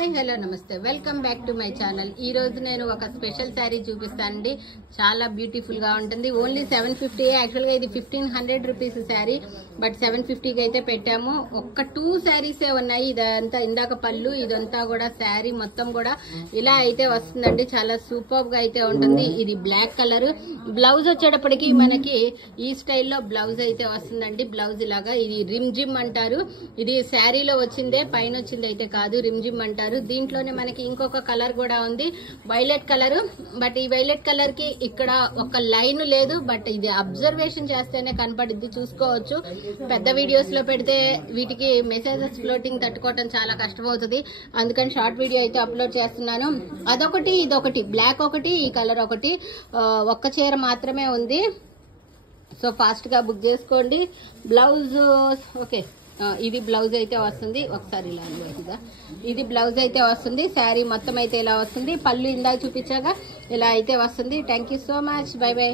Hi hello నమస్తే welcome back to my channel. ఈ రోజు నేను ఒక స్పెషల్ శారీ చూపిస్తానండి. చాలా బ్యూటిఫుల్ గా ఉంటుంది. ఓన్లీ 750. యాక్చువల్ గా ఇది 1500 రూపీస్ శారీ, బట్ 750కి అయితే పెట్టాము. ఒక్క 2 శారీసే ఉన్నాయి. ఇదంతా ఇందాక పళ్ళు, ఇదంతా కూడా శారీ మొత్తం కూడా ఇలా అయితే వస్తుందండి. చాలా సూపర్ గా అయితే ఉంటుంది. ఇది బ్లాక్ కలర్. బ్లౌజ్ వచ్చేటప్పటికి మనకి ఈ స్టైల్లో బ్లౌజ్ అయితే వస్తుందండి. బ్లౌజ్ ఇలాగా ఇది రిమ్ జిమ్ అంటారు. ఇది శారీలో వచ్చిందే, పైన వచ్చింది అయితే కాదు, రిమ్ జిమ్ అంటారు. దీంట్లోనే మనకి ఇంకొక కలర్ కూడా ఉంది, వైలెట్ కలర్. బట్ ఈ వైలెట్ కలర్ కి ఇక్కడ ఒక లైన్ లేదు, బట్ ఇది అబ్జర్వేషన్ చేస్తేనే కనపడిద్ది, చూసుకోవచ్చు. పెద్ద వీడియోస్ లో పెడితే వీటికి మెసేజెస్ ఫ్లోటింగ్ తట్టుకోవటం చాలా కష్టం అవుతుంది. అందుకని షార్ట్ వీడియో అయితే అప్లోడ్ చేస్తున్నాను. అదొకటి, ఇదొకటి, బ్లాక్ ఒకటి, ఈ కలర్ ఒకటి. ఒక్క చీర మాత్రమే ఉంది. సో ఫాస్ట్ గా బుక్ చేసుకోండి. బ్లౌజ్ ఓకే, ఇది బ్లౌజ్ అయితే వస్తుంది. ఒకసారి ఇలా ఇదా, ఇది బ్లౌజ్ అయితే వస్తుంది. శారీ మొత్తం అయితే ఇలా వస్తుంది. పళ్ళు ఇందాక చూపించాగా ఇలా అయితే వస్తుంది. Thank you so much. By by.